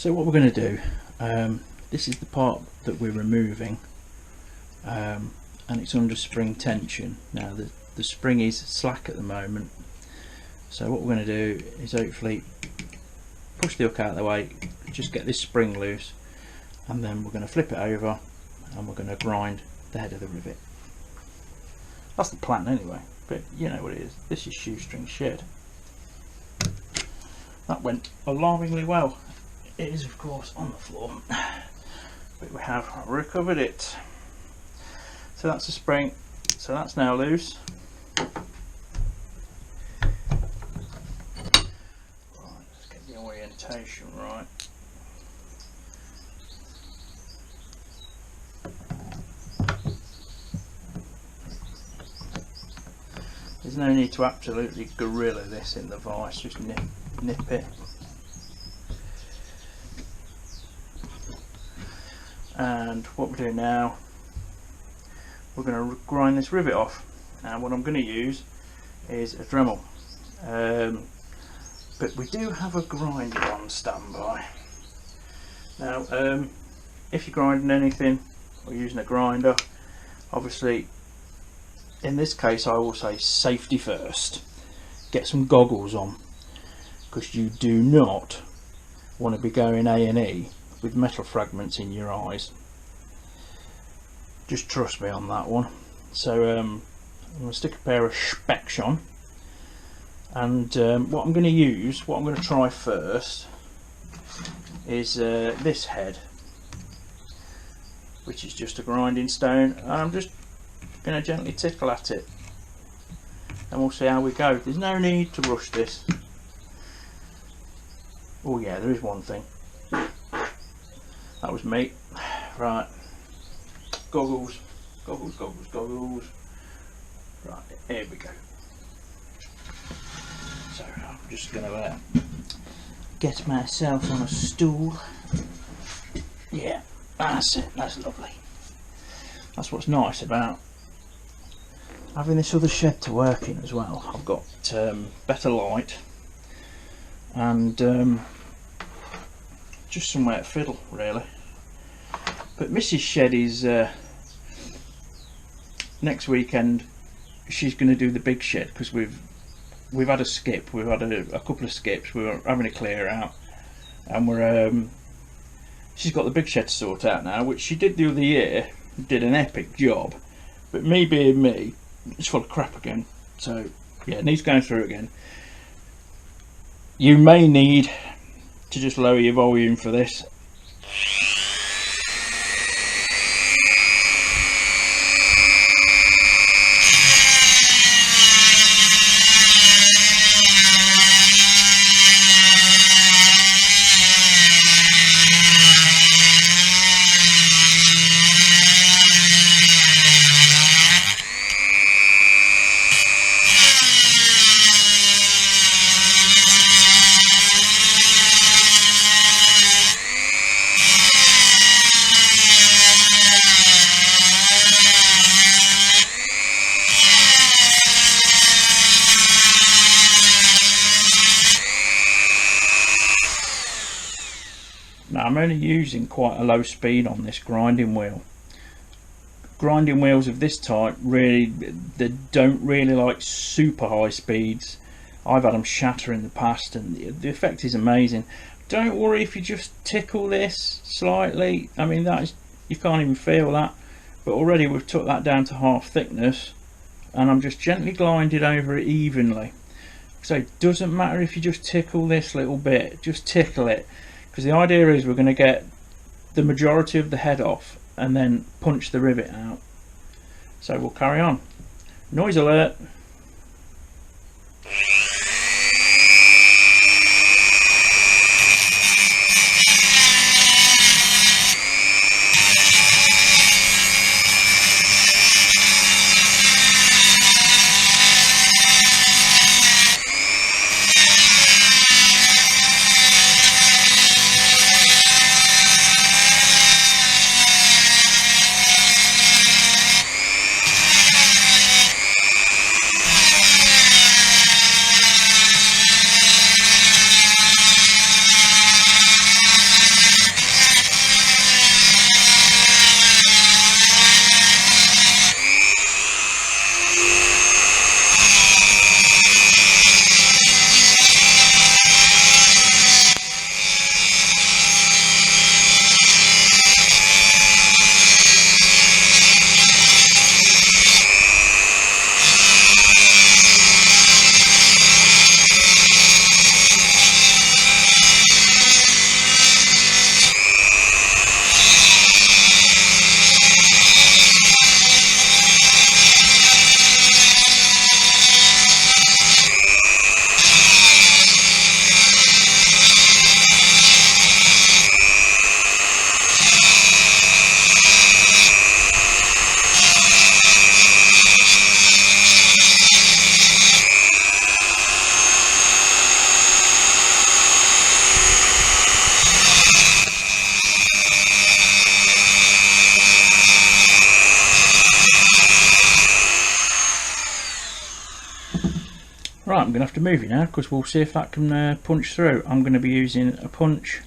So what we're going to do, this is the part that we're removing, and it's under spring tension. Now the spring is slack at the moment, so what we're going to do is hopefully push the hook out of the way, just get this spring loose, and then we're going to flip it over and we're going to grind the head of the rivet. That's the plan anyway, but you know what it is, this is shoestring shed. That went alarmingly well. It is of course on the floor, but we have recovered it. So that's the spring, so that's now loose. Right, let's get the orientation right. There's no need to absolutely gorilla this in the vise, just nip it. And what we're doing now, we're going to grind this rivet off. And what I'm going to use is a Dremel, but we do have a grinder on standby. Now if you're grinding anything or using a grinder, obviously in this case I will say safety first. Get some goggles on, because you do not want to be going A&E with metal fragments in your eyes. Just trust me on that one. So I'm going to stick a pair of specs on, and what I'm going to use, what I'm going to try first is this head, which is just a grinding stone, and I'm just going to gently tickle at it and we'll see how we go. There's no need to rush this. Oh yeah, there is one thing. That was me. Right, goggles, goggles, goggles, goggles. Right, here we go. So I'm just going to get myself on a stool. Yeah, that's it, that's lovely. That's what's nice about having this other shed to work in as well. I've got better light and just somewhere to fiddle really. But Mrs. Shed is next weekend. She's going to do the big shed, because we've had a skip. We've had a couple of skips. We were having a clear out, and we're she's got the big shed to sort out now, which she did the other year. Did an epic job, but me being me, it's full of crap again. So yeah, it needs going through again. You may need to just lower your volume for this. Now I'm only using quite a low speed on this grinding wheel. Grinding wheels of this type really, they don't really like super high speeds. I've had them shatter in the past and the effect is amazing. Don't worry if you just tickle this slightly. I mean, that is, you can't even feel that, but already we've took that down to half thickness and I'm just gently gliding over it evenly. So it doesn't matter if you just tickle this little bit, just tickle it. Because the idea is we're going to get the majority of the head off and then punch the rivet out. So we'll carry on. Noise alert. Right, I'm going to have to move you now because we'll see if that can punch through. I'm going to be using a punch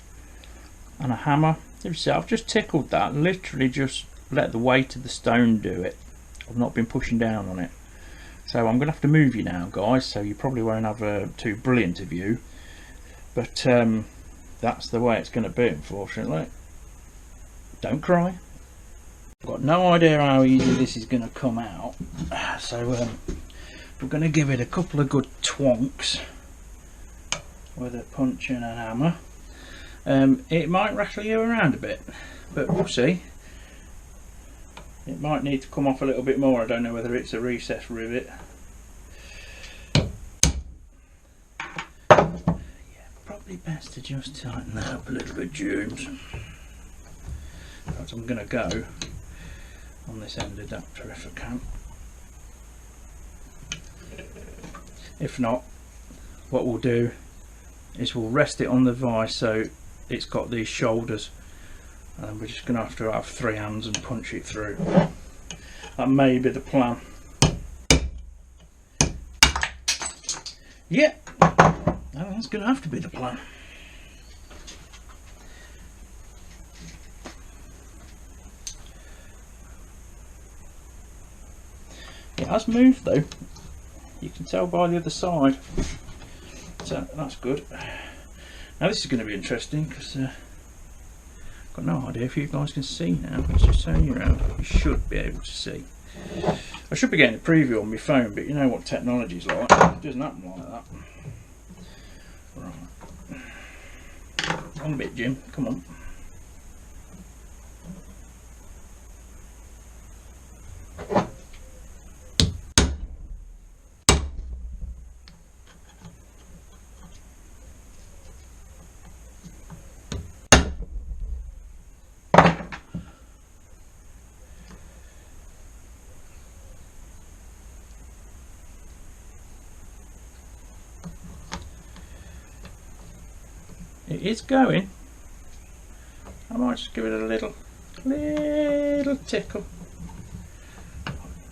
and a hammer. You see, I've just tickled that, literally just let the weight of the stone do it. I've not been pushing down on it. So I'm going to have to move you now, guys, so you probably won't have too brilliant a view. But that's the way it's going to be, unfortunately. Don't cry. I've got no idea how easy this is going to come out. So we're going to give it a couple of good twonks with a punch and a hammer. It might rattle you around a bit, but we'll see. It might need to come off a little bit more. I don't know whether it's a recessed rivet. Yeah, probably best to just tighten that up a little bit, James. So I'm going to go on this end adapter if I can. If not, what we'll do is we'll rest it on the vise so it's got these shoulders, and we're just going to have 3 hands and punch it through. That may be the plan. Yeah, that's going to have to be the plan. It has moved though. You can tell by the other side. So that's good. Now this is going to be interesting because I've got no idea if you guys can see now. Let's just turn you around. You should be able to see. I should be getting a preview on my phone, but you know what technology's like. It doesn't happen like that. Right. On a bit, Jim. Come on. It is going. I might just give it a little tickle.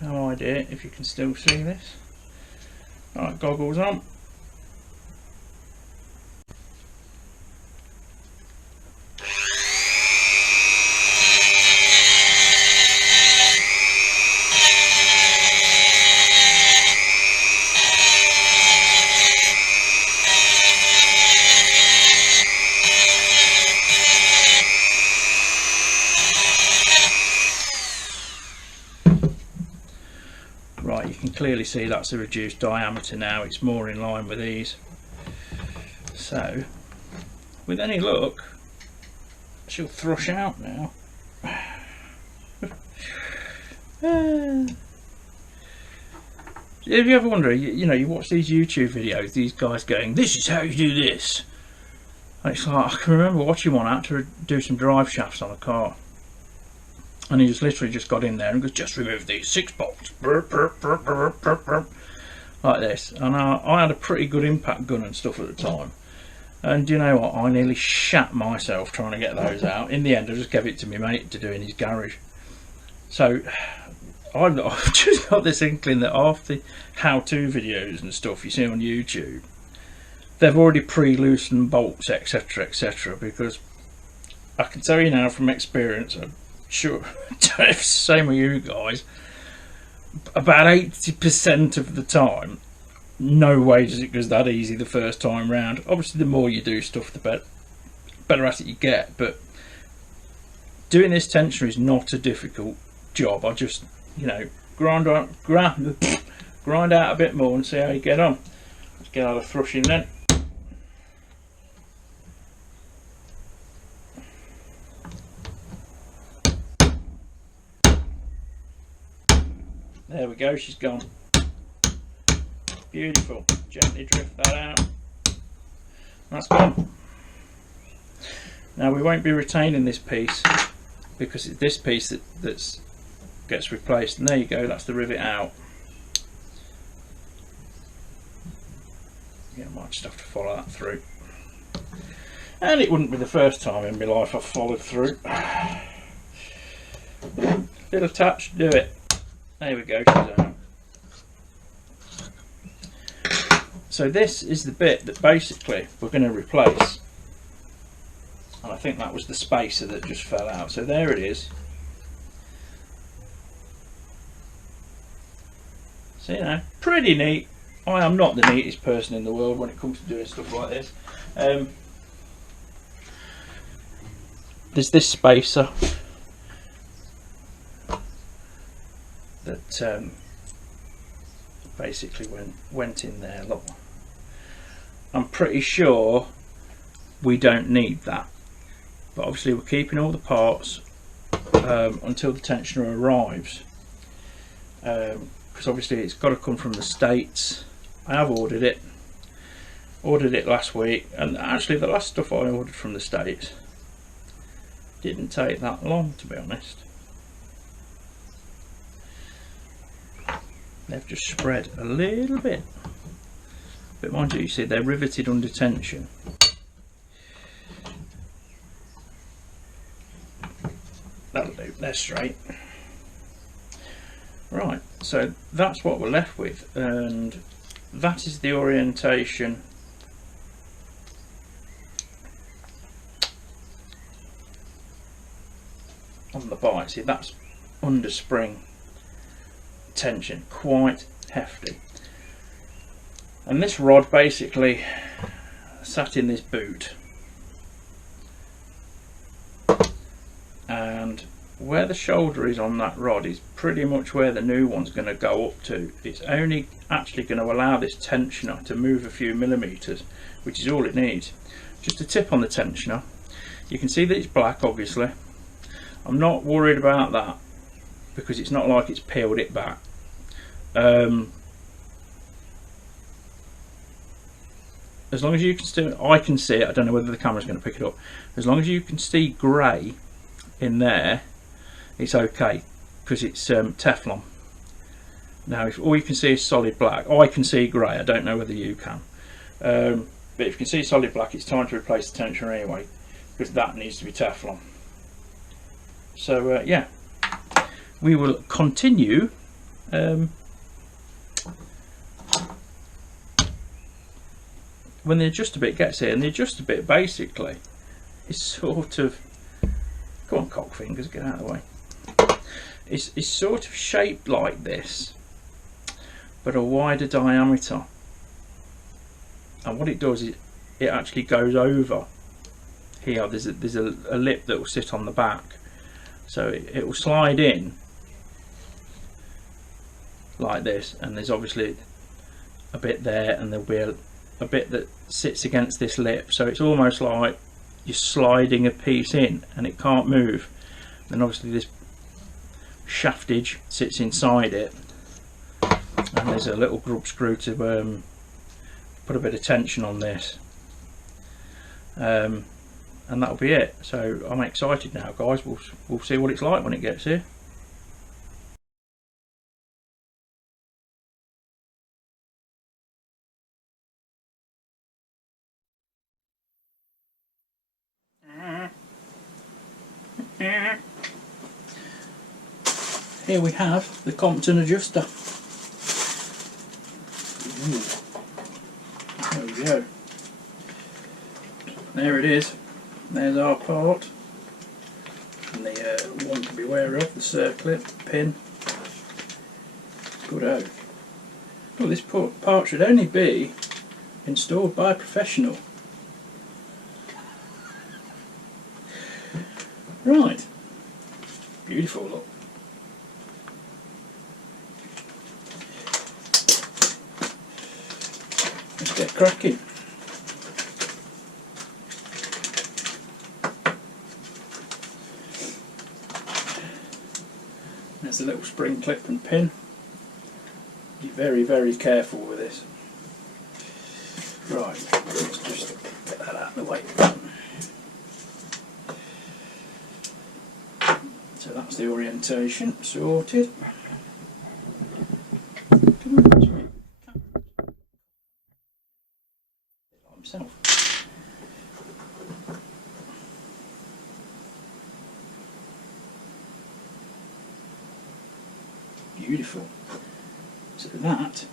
No idea if you can still see this. Alright, goggles on. Right, you can clearly see that's a reduced diameter now. It's more in line with these. So, with any luck, she'll thrush out now. If you ever wonder, you know, you watch these YouTube videos, these guys going, "This is how you do this." And it's like, I can remember watching one out to do some drive shafts on a car. And he just literally just got in there and goes, "Just remove these 6 bolts." Like this. And I had a pretty good impact gun and stuff at the time. And you know what? I nearly shat myself trying to get those out. In the end, I just gave it to my mate to do in his garage. So I've just got this inkling that half the how-to videos and stuff you see on YouTube, they've already pre-loosened bolts, etc, etc, because I can tell you now from experience, I'm sure it's the same with you guys, about 80% of the time, no way does it go that easy the first time round. Obviously the more you do stuff, the better at it you get, but doing this tensioner is not a difficult job. I just, you know, grind out a bit more and see how you get on. Let's get out of thrushing then. There we go, she's gone. Beautiful. Gently drift that out. That's gone. Now we won't be retaining this piece because it's this piece that gets replaced. And there you go, that's the rivet out. Yeah, I might just have to follow that through. And it wouldn't be the first time in my life I've followed through. Little touch, do it. There we go, she's out. So So this is the bit that basically we're going to replace, and I think that was the spacer that just fell out. So there it is. So, you know, pretty neat. I am not the neatest person in the world when it comes to doing stuff like this. There's this spacer that basically went in there. Look, I'm pretty sure we don't need that, but obviously we're keeping all the parts until the tensioner arrives, because obviously it's got to come from the States. I have ordered it last week, and actually the last stuff I ordered from the States didn't take that long, to be honest. They've just spread a little bit, but mind you, see they're riveted under tension. That'll do, they're straight. Right, so that's what we're left with, and that is the orientation on the bike. See, that's under spring tension, quite hefty. And this rod basically sat in this boot, and where the shoulder is on that rod is pretty much where the new one's going to go up to. It's only actually going to allow this tensioner to move a few millimeters, which is all it needs. Just a tip on the tensioner, you can see that it's black. Obviously I'm not worried about that because it's not like it's peeled it back. As long as you can still, I can see it, I don't know whether the camera's going to pick it up, as long as you can see grey in there, it's okay, because it's Teflon. Now if all you can see is solid black, I can see grey, I don't know whether you can, but if you can see solid black, it's time to replace the tensioner anyway, because that needs to be Teflon. So yeah, we will continue when the adjuster bit gets here. And the adjuster bit basically is sort of, come on cock fingers, get out of the way. It's sort of shaped like this, but a wider diameter, and what it does is it actually goes over here. There's a lip that will sit on the back, so it will slide in like this, and there's obviously a bit there, and there'll be a bit that sits against this lip, so it's almost like you're sliding a piece in and it can't move. Then obviously this shaftage sits inside it, and there's a little grub screw to put a bit of tension on this, and that'll be it. So I'm excited now, guys. We'll see what it's like when it gets here. Here we have the Compton adjuster. There we go. There it is. There's our part. And the one to beware of, the circlip pin. Good-o. Well, this part should only be installed by a professional. Right. Beautiful look. Let's get cracking. There's a little spring clip and pin. Be very, very careful with this. Right, let's just get that out of the way. So that's the orientation sorted. Himself. Beautiful. So that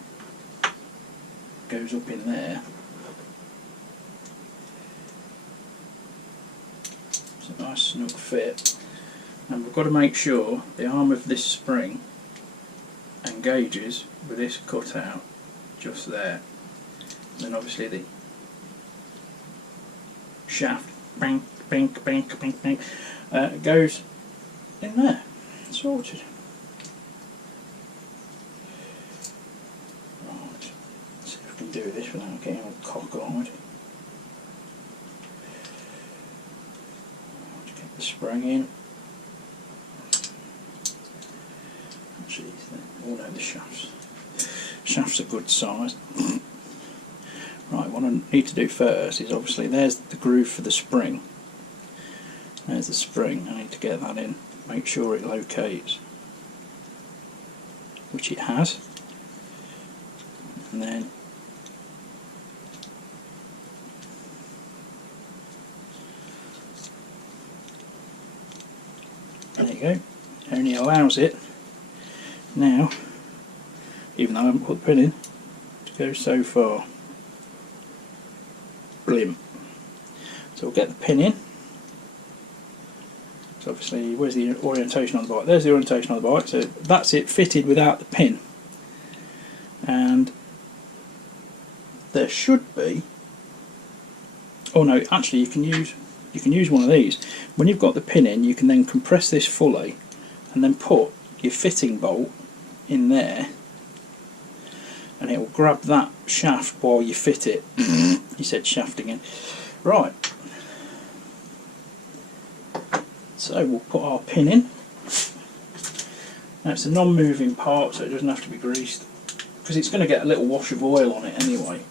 goes up in there. It's a nice snug fit, and we've got to make sure the arm of this spring engages with this cutout just there. And then obviously the shaft, bang, bang, bang, bang, bang, goes in there. Sorted. Right, let's see if we can do this without getting all cockeyed. Just get the spring in. Actually, oh no, the shafts are good size. Right, what I need to do first is obviously there's the groove for the spring. There's the spring, I need to get that in, make sure it locates, which it has, and then there you go. It only allows it now, even though I haven't put the pin in, to go so far. Blim. So we'll get the pin in. So obviously, where's the orientation on the bike? There's the orientation on the bike. So that's it fitted without the pin. And there should be. Oh no, actually you can use one of these. When you've got the pin in, you can then compress this fully, and then put your fitting bolt in there, and it will grab that shaft while you fit it. You said shaft again. Right. So we'll put our pin in. Now it's a non-moving part, so it doesn't have to be greased, because it's going to get a little wash of oil on it anyway.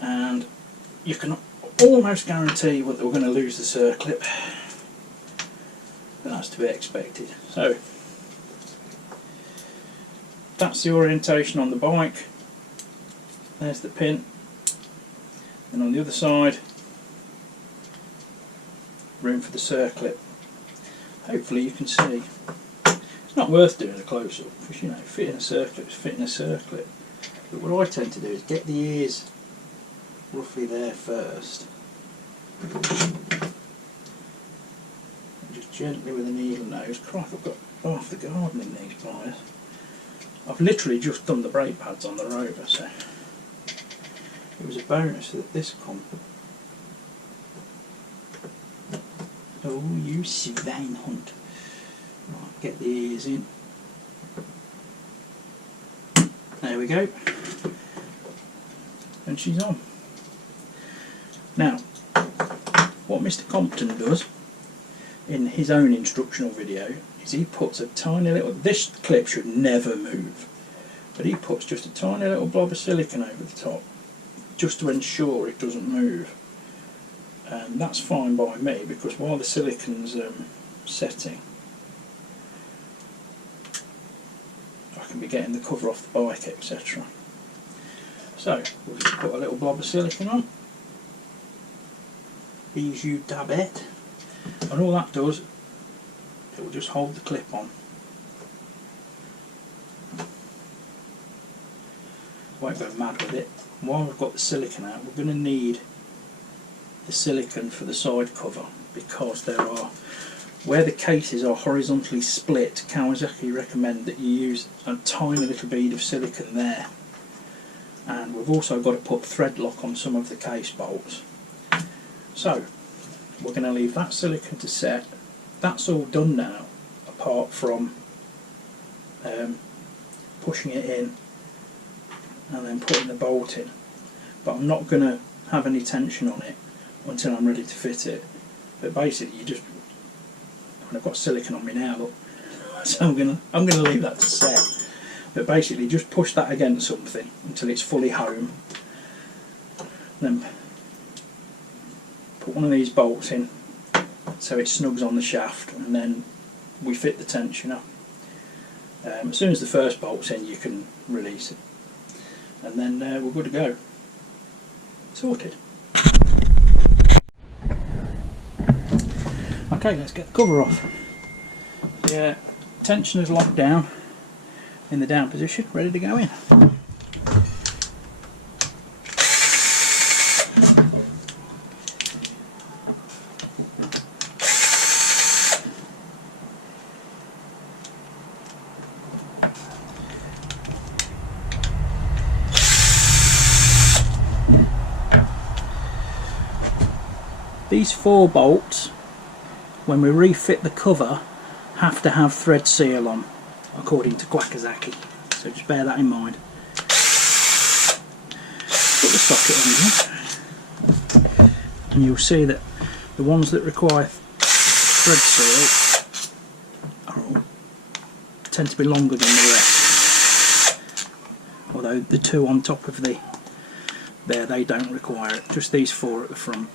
And you can almost guarantee that we're going to lose the circlip, but that's to be expected. So that's the orientation on the bike. There's the pin, and on the other side, room for the circlip. Hopefully you can see. It's not worth doing a close-up, because you know, fitting a circlip is fitting a circlip. But what I tend to do is get the ears roughly there first, and just gently with a needle nose. Crikey, I've got half the garden in these pliers. I've literally just done the brake pads on the Rover, so it was a bonus that this come. Oh, you swine hunt. Right, get the ears in. There we go. And she's on. Now, what Mr. Compton does in his own instructional video is he puts a tiny little, this clip should never move, but he puts just a tiny little blob of silicone over the top just to ensure it doesn't move. And that's fine by me, because while the silicone's setting, I can be getting the cover off the bike, etc. So we'll just put a little blob of silicone on. Bijou dabette. And all that does, it will just hold the clip on. Won't go mad with it. While we've got the silicone out, we're going to need the silicone for the side cover, because there are, where the cases are horizontally split, Kawasaki recommend that you use a tiny little bead of silicone there. And we've also got to put thread lock on some of the case bolts. So we're going to leave that silicone to set. That's all done now, apart from pushing it in and then putting the bolt in. But I'm not going to have any tension on it until I'm ready to fit it. But basically, you just, I've got silicone on me now, look. So I'm gonna leave that to set. But basically, just push that against something until it's fully home. Then put one of these bolts in so it snugs on the shaft, and then we fit the tensioner. As soon as the first bolt's in, you can release it, and then we're good to go. Sorted. Okay, let's get the cover off. The tensioner's locked down in the down position, ready to go in. These 4 bolts, when we refit the cover, have to have thread seal on, according to Kawasaki. So just bear that in mind. Put the socket on here, and you'll see that the ones that require thread seal tend to be longer than the rest. Although the 2 on top of the there, they don't require it. Just these 4 at the front.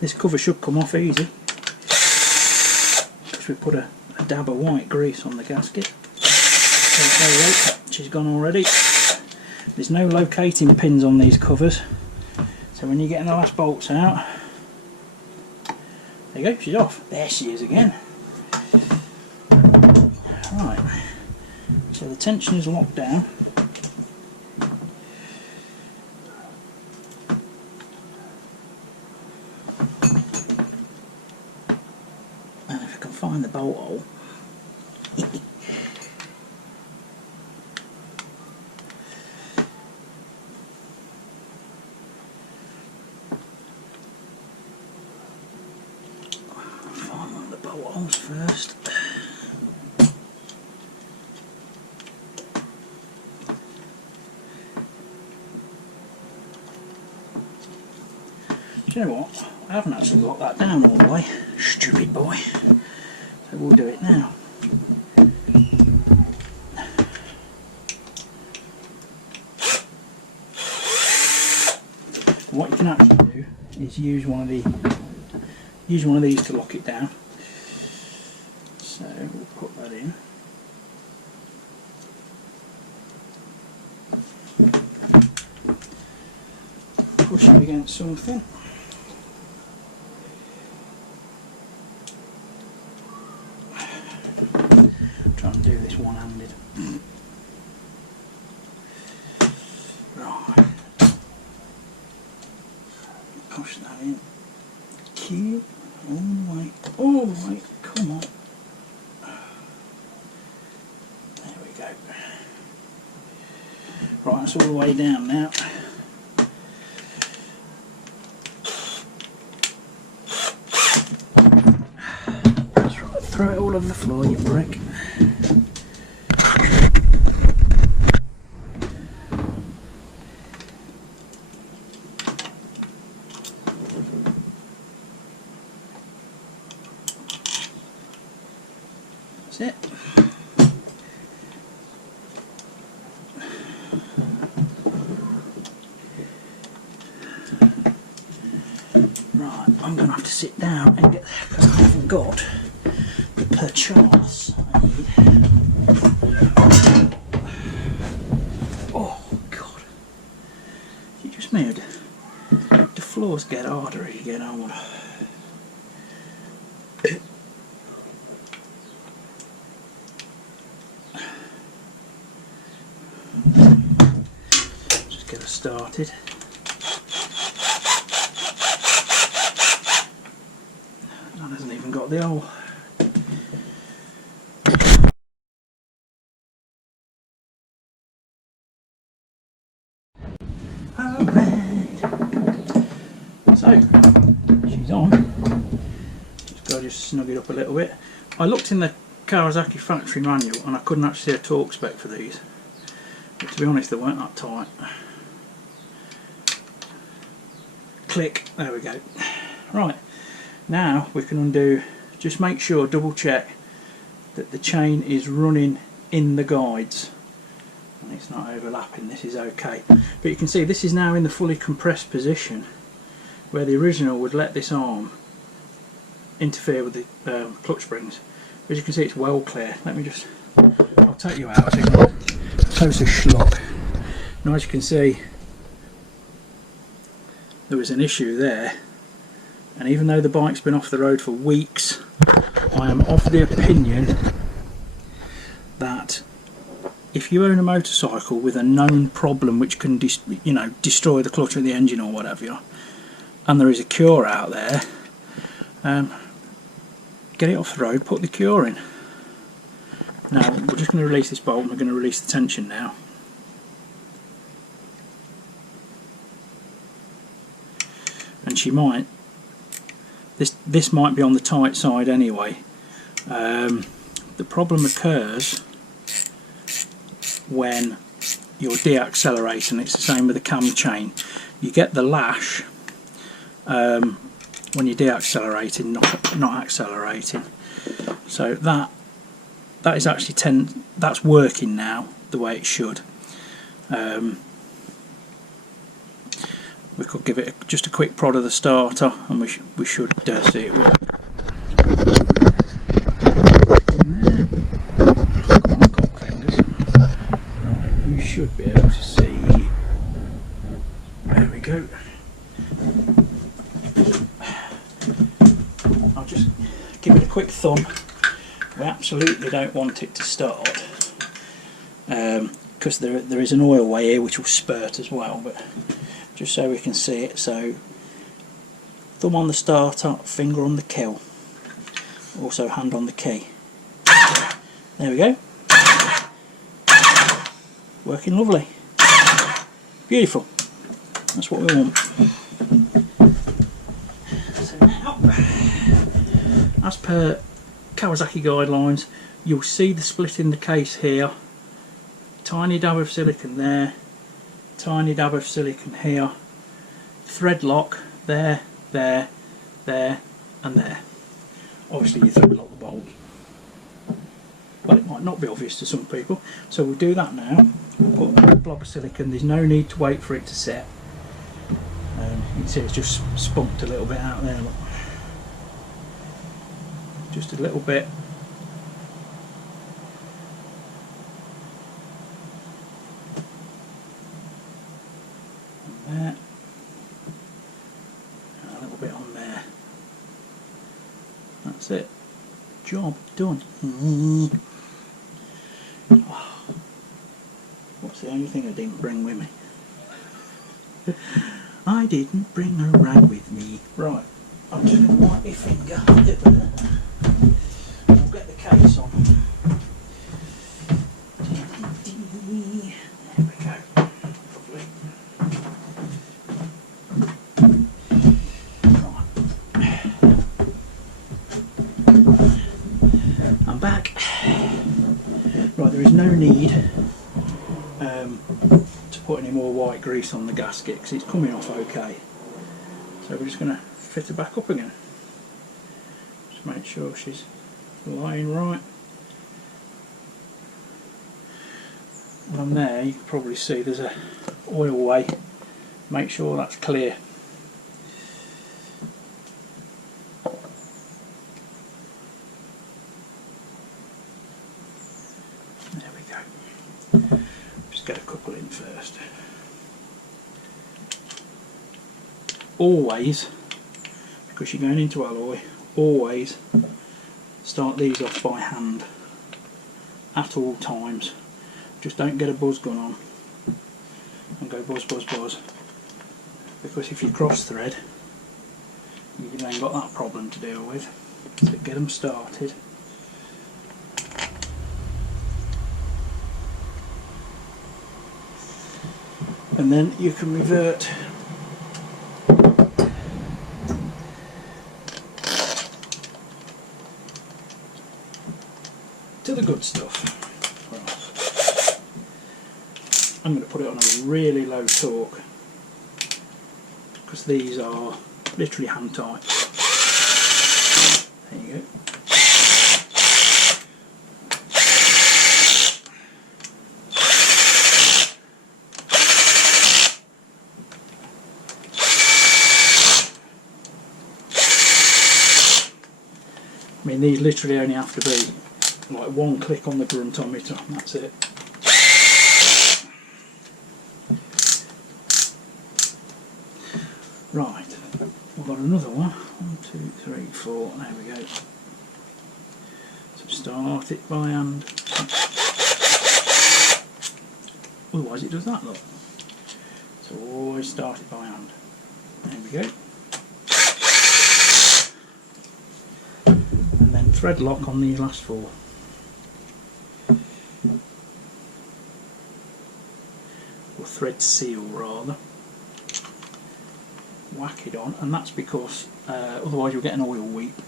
This cover should come off easy because we put a dab of white grease on the gasket. She's gone already. There's no locating pins on these covers, so when you're getting the last bolts out, there you go, she's off. There she is again. Right, so the tension is locked down. And if I can find the bolt hole. First, do you know what? I haven't actually locked that down all the way. Stupid boy. So we'll do it now. What you can actually do is use one of these to lock it down. So we'll put that in. Push it against something. Try and do this one-handed. Right. Push that in. Keep all the way. Come on. Right, that's all the way down now. That's right, throw it all over the floor, you brick. That's it. I'm going to have to sit down and get there because I haven't got the perchance I need. Oh God, you just made the floors get harder as you get older. Just get us started. Got the old alright. So she's on. Just got to snug it up a little bit. I looked in the Kawasaki factory manual and I couldn't actually see a torque spec for these, but to be honest they weren't that tight. Click, there we go. Right, now we can undo. Just make sure, double check that the chain is running in the guides and it's not overlapping. This is okay, but you can see this is now in the fully compressed position where the original would let this arm interfere with the clutch springs. As you can see, it's well clear. Let me just, I'll take you out so you can closer schlock. Now as you can see, there was an issue there, and even though the bike's been off the road for weeks, I am of the opinion that if you own a motorcycle with a known problem which can destroy the clutch of the engine or whatever, and there is a cure out there, get it off the road, put the cure in. Now we're just going to release this bolt and we're going to release the tension now. And she might, this might be on the tight side anyway. The problem occurs when you're deaccelerating. It's the same with the cam chain. You get the lash when you're deaccelerating, not accelerating. So that is actually that's working now the way it should. We could give it just a quick prod of the starter, and we should see it work. Right, you should be able to see. There we go. I'll just give it a quick thumb. We absolutely don't want it to start, because there is an oil way here which will spurt as well, but just so we can see it. So thumb on the starter, finger on the kill, also hand on the key. There we go. Working lovely. Beautiful. That's what we want. So now, as per Kawasaki guidelines, you'll see the split in the case here. Tiny dab of silicone there, tiny dab of silicone here, thread lock there, there, there and there. Obviously you thread lock the bolt, but it might not be obvious to some people, so we'll do that now. We'll put a blob of silicone. There's no need to wait for it to set. You can see it's just spunked a little bit out there, look. Just a little bit. And there. And a little bit on there. That's it. Job done. What's the only thing I didn't bring with me? I didn't bring a rag with me. Right, I'm just going to wipe my finger. We'll get the case on. There we go. Lovely. Right. I'm back. Right, there is no need to put any more white grease on the gasket because it's coming off okay. So we're just going to fit her back up again. Just make sure she's lying right. And on there you can probably see there's a oil way. Make sure that's clear. There we go. Just get a couple in first. Always, because you're going into alloy, always start these off by hand at all times. Just don't get a buzz gun on and go buzz buzz buzz, because if you cross thread you've then got that problem to deal with. So get them started. And then you can revert to the good stuff. Right. I'm going to put it on a really low torque because these are literally hand tight. There you go. I mean, these literally only have to be like one click on the gruntometer, and that's it. Right, we've got another one. 1, 2, 3, 4, there we go. So start it by hand. Otherwise it does that, look. So always start it by hand. There we go. thread lock on these last 4. Or thread seal rather. Whack it on, and that's because otherwise you'll get an oil weep.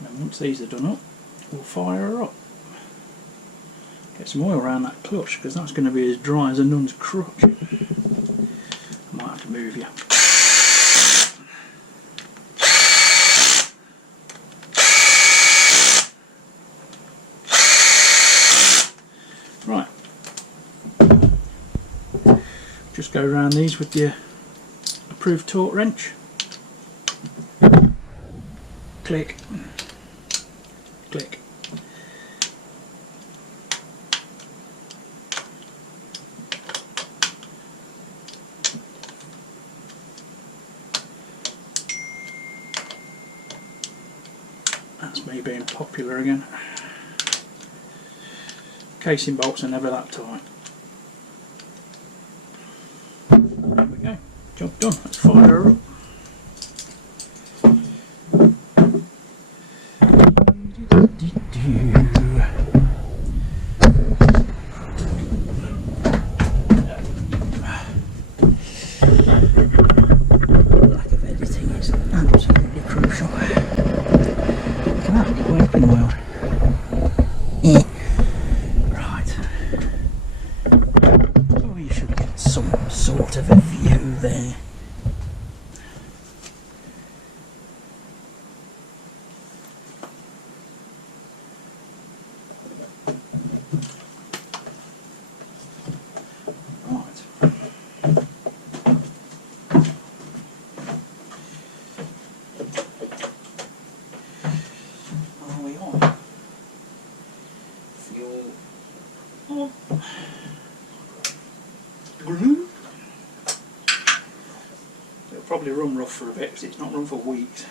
And once these are done up, we'll fire her up. Get some oil around that clutch because that's going to be as dry as a nun's crutch. I might have to move you. Right. Just go around these with your approved torque wrench. Click. Click. That's me being popular again. Casing bolts are never that tight. There we go. Job done. Let's fire her up. Lack of editing is absolutely crucial. Can that be world? Right. Oh, you should get some sort of a view there. It'll probably run rough for a bit because it's not run for weeks.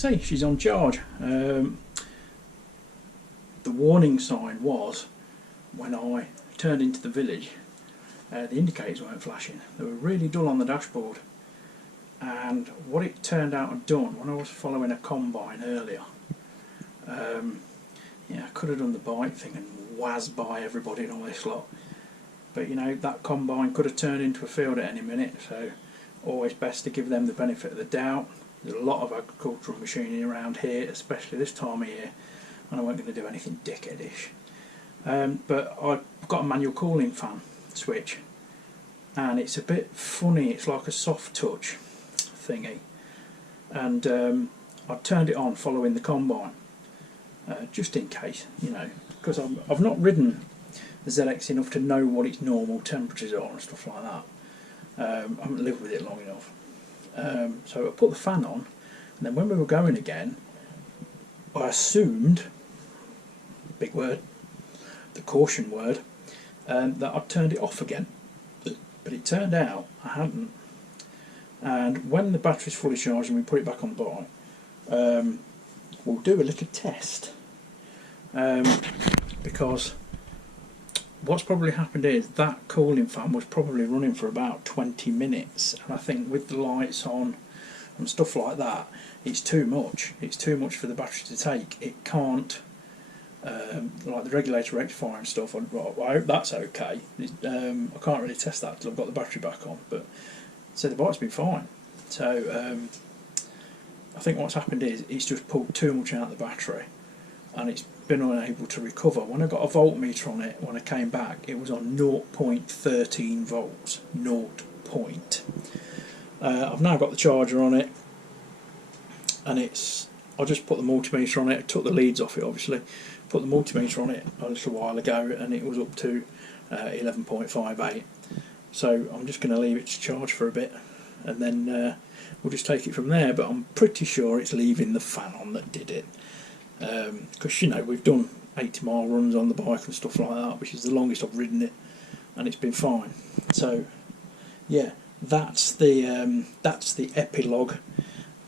see she's on charge. The warning sign was when I turned into the village, the indicators weren't flashing. They were really dull on the dashboard. And what it turned out I'd done when I was following a combine earlier, yeah, I could have done the bike thing and whizzed by everybody and all this lot, but you know, that combine could have turned into a field at any minute, so always best to give them the benefit of the doubt. There's a lot of agricultural machinery around here, especially this time of year, and I wasn't going to do anything dickheadish. But I've got a manual cooling fan switch, and it's a bit funny. It's like a soft touch thingy, and I turned it on following the combine, just in case, you know, because I've not ridden the ZX enough to know what its normal temperatures are and stuff like that. I haven't lived with it long enough, so I put the fan on, and then when we were going again, I assumed, big word, the caution word, that I'd turned it off again, but it turned out I hadn't. And when the battery's fully charged and we put it back on the bike, we'll do a little test, because what's probably happened is that cooling fan was probably running for about 20 minutes, and I think with the lights on and stuff like that, it's too much. It's too much for the battery to take. It can't, like the regulator rectifier and stuff, I hope that's okay. I can't really test that until I've got the battery back on, but so the bike's been fine. So I think what's happened is it's just pulled too much out of the battery, and it's been unable to recover. When I got a voltmeter on it, when I came back, it was on 0.13 volts. 0. I've now got the charger on it, and I just put the multimeter on it. I took the leads off it, obviously, put the multimeter on it a little while ago, and it was up to 11.58. So I'm just going to leave it to charge for a bit, and then we'll just take it from there. But I'm pretty sure it's leaving the fan on that did it, because you know, we've done 80-mile runs on the bike and stuff like that, which is the longest I've ridden it, and it's been fine. So yeah, that's the epilogue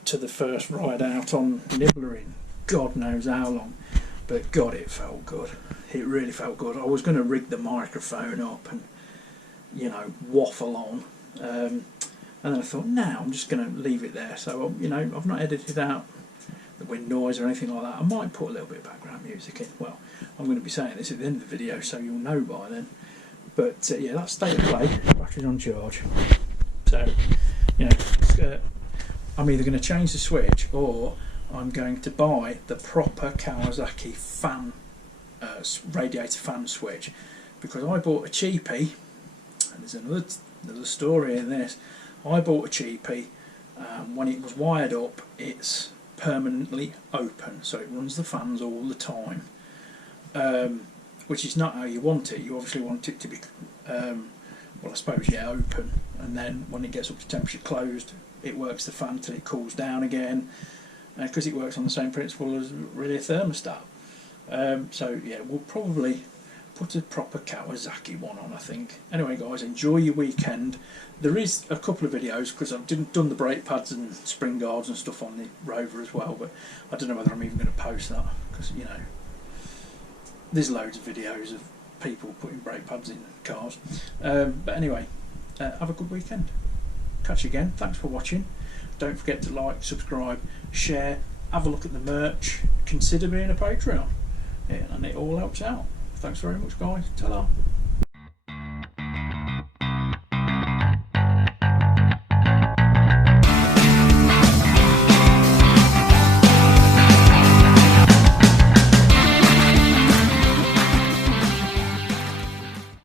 to the first ride out on Nibbler in God knows how long, but God, it felt good. It really felt good. I was going to rig the microphone up and, you know, waffle on, and then I thought, no, I'm just going to leave it there. So, you know, I've not edited out the wind noise or anything like that. I might put a little bit of background music in. Well, I'm going to be saying this at the end of the video, so you'll know by then. But yeah, that's state of play. Battery's on charge. So, you know, I'm either going to change the switch, or I'm going to buy the proper Kawasaki fan, radiator fan switch, because I bought a cheapie. And there's another story in this. I bought a cheapie. When it was wired up, it's permanently open, so it runs the fans all the time, which is not how you want it. You obviously want it to be, well, I suppose, yeah, open, and then when it gets up to temperature closed, it works the fan till it cools down again, because it works on the same principle as really a thermostat. So yeah, we'll probably put a proper Kawasaki one on, I think. Anyway guys, enjoy your weekend. There is a couple of videos, because I've done the brake pads and spring guards and stuff on the Rover as well, but I don't know whether I'm even going to post that, because, you know, there's loads of videos of people putting brake pads in cars. But anyway, have a good weekend. Catch you again. Thanks for watching. Don't forget to like, subscribe, share, have a look at the merch, consider being a Patreon, yeah, and it all helps out. Thanks very much guys. Ta-da.